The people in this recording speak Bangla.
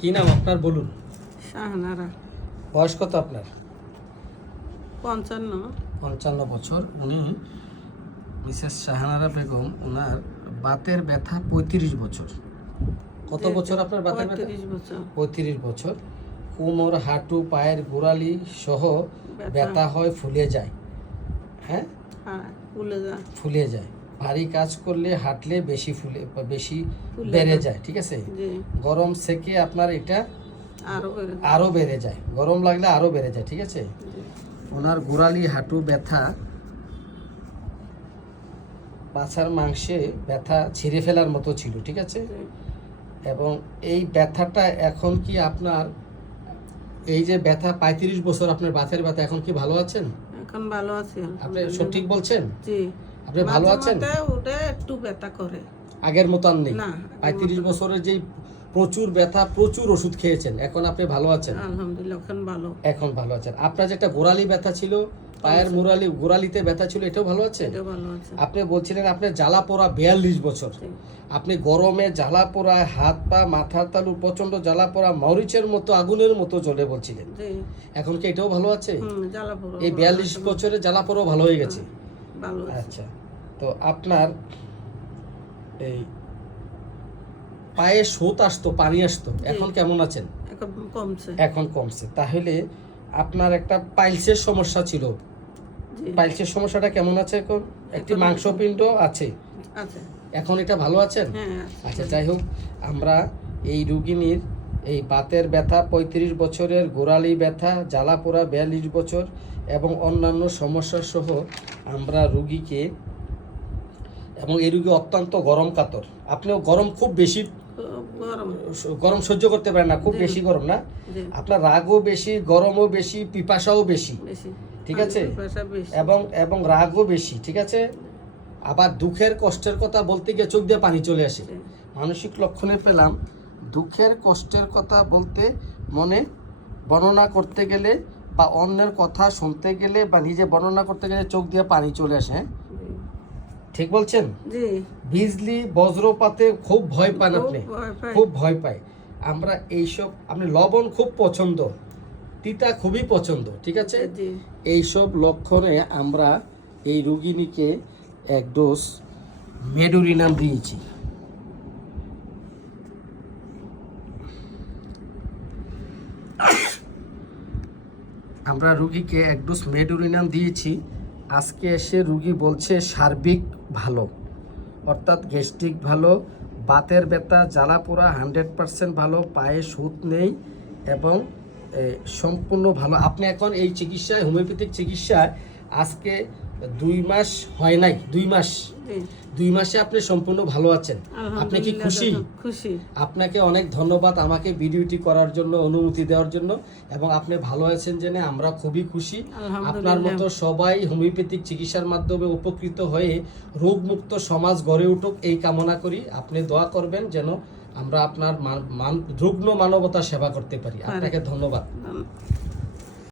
কি নাম আপনার বলুন। শাহনারা। বয়স কত আপনার? পঞ্চান্ন। পঞ্চান্ন বছর। উনি মিসেস শাহানারা বেগম ওনার বাতের ব্যথা পঁয়ত্রিশ বছর। কত বছর আপনার বাতের ব্যথা? পঁয়ত্রিশ বছর। কোমর হাঁটু পায়ের গোড়ালি সহ ব্যথা। হয় ফুলে যায়। হ্যাঁ? হ্যাঁ ফুলে যা ফুলে যায়। ভারী কাজ করলে হাঁটলে বেশি ফুলে বেশি বেড়ে যায়। ঠিক আছে? গরম সেকে আপনার এটা আরও বেড়ে যায়। আরও বেড়ে যায়। গরম লাগলে আরও বেড়ে যায় ঠিক আছে? ওনার গোড়ালি হাঁটু ব্যথা পাছার মাংসে ব্যথা ছিঁড়ে ফেলার মতো ছিল ঠিক আছে? এবং এই ব্যথাটা এখন কি আপনার এই যে ব্যথা পঁয়ত্রিশ বছর আপনার বাতের ব্যথা এখন কি ভালো আছেন? এখন ভালো আছি আপনি সঠিক বলছেন? জি। আপনি ভালো আছেন? উঠে একটু ব্যথা করে। আগের মতো আর নেই। না, পঁয়ত্রিশ বছরের যেই প্রচুর ব্যথা প্রচুর ওষুধ খেয়েছেন এখন আপনি ভালো আছেন? আলহামদুলিল্লাহ এখন ভালো। এখন ভালো আছেন। আপনার যেটা গোড়ালি ব্যথা ছিল পায়ের মুরালি গোড়ালিতে ব্যথা ছিল এটাও ভালো আছে? এটা ভালো আছে। আপনি বলছিলেন আপনি জ্বালা পোড়া বিয়াল্লিশ বছর। আপনি গরমে জ্বালা পোড়া হাত পা মাথার তালু প্রচণ্ড জ্বালা পোড়া মরিচের মতো আগুনের মতো জ্বলে বলছিলেন। জি। এখন কি এটাও ভালো আছে? এই বিয়াল্লিশ বছরে জ্বালা পোড়াও ভালো হয়ে গেছে। ভালো আচ্ছা তো আপনার এই পায়ে সোত আসতো পানি আসতো এখন কেমন আছেন? এখন কমছে। এখন কমছে। তাহলে আপনার একটা পাইলসের সমস্যা ছিল। পাইলসের সমস্যাটা কেমন আছে এখন? একটি মাংসপিণ্ড আছে। আছে। এখন এটা ভালো আছেন? হ্যাঁ আচ্ছা যাই হোক আমরা এই রুগিনীর এই বাতের ব্যথা পঁয়ত্রিশ বছরের গোড়ালি ব্যথা জ্বালা পোড়া বিয়াল্লিশ বছর এবং অন্যান্য সমস্যা সহ আমরা রুগীকে এবং এই রুগী অত্যন্ত গরম কাতর। আপনিও গরম খুব বেশি গরম। সহ্য করতে পারেন না খুব বেশি গরম না? আপনার রাগও বেশি গরমও বেশি পিপাসাও বেশি। বেশি। ঠিক আছে? এবং এবং রাগও বেশি ঠিক আছে? আবার দুঃখের কষ্টের কথা বলতে গিয়ে চোখ দিয়ে পানি চলে আসে। মানসিক লক্ষণে পেলাম দুঃখের কষ্টের কথা বলতে মনে বর্ণনা করতে গেলে বা অন্যের কথা শুনতে গেলে বা নিজে বর্ণনা করতে গেলে চোখ দিয়ে পানি চলে আসে হ্যাঁ? ঠিক বলছেন? বিজলি বজ্রপাতে খুব ভয় পান আপনি। খুব ভয় পায় আমরা এইসব আপনি লবণ খুব পছন্দ তিতা খুবই পছন্দ ঠিক আছে? এইসব লক্ষণে আমরা এই রুগিনীকে এক ডোজ মেডুরিনাম দিয়েছি। আমরা রুগীকে এক ডোজ মেডুরিনাম দিয়েছি। আজকে এসে রুগী বলছে সার্বিক ভালো, অর্থাৎ গ্যাস্ট্রিক ভালো, বাতের ব্যথা জ্বালা পোড়া হান্ড্রেড পারসেন্ট ভালো, পায়ে সুত নেই এবং সম্পূর্ণ ভালো। আপনি এখন এই চিকিৎসায়, হোমিওপ্যাথিক চিকিৎসায় আজকে দুই মাস হয় নাই দুই মাস। দুই মাসে আপনি সম্পূর্ণ ভালো আছেন। আপনি কি খুশি? খুশি। আপনাকে অনেক ধন্যবাদ আমাকে ভিডিওটি করার জন্য অনুমতি দেওয়ার জন্য এবং আপনি ভালো আছেন জেনে আমরা খুবই খুশি। আপনার মতো সবাই হোমিওপ্যাথিক চিকিৎসার মাধ্যমে উপকৃত হয়ে রোগমুক্ত সমাজ গড়ে উঠুক এই কামনা করি। আপনি দোয়া করবেন যেন আমরা আপনার রুগ্ন মানবতা সেবা করতে পারি। আপনাকে ধন্যবাদ।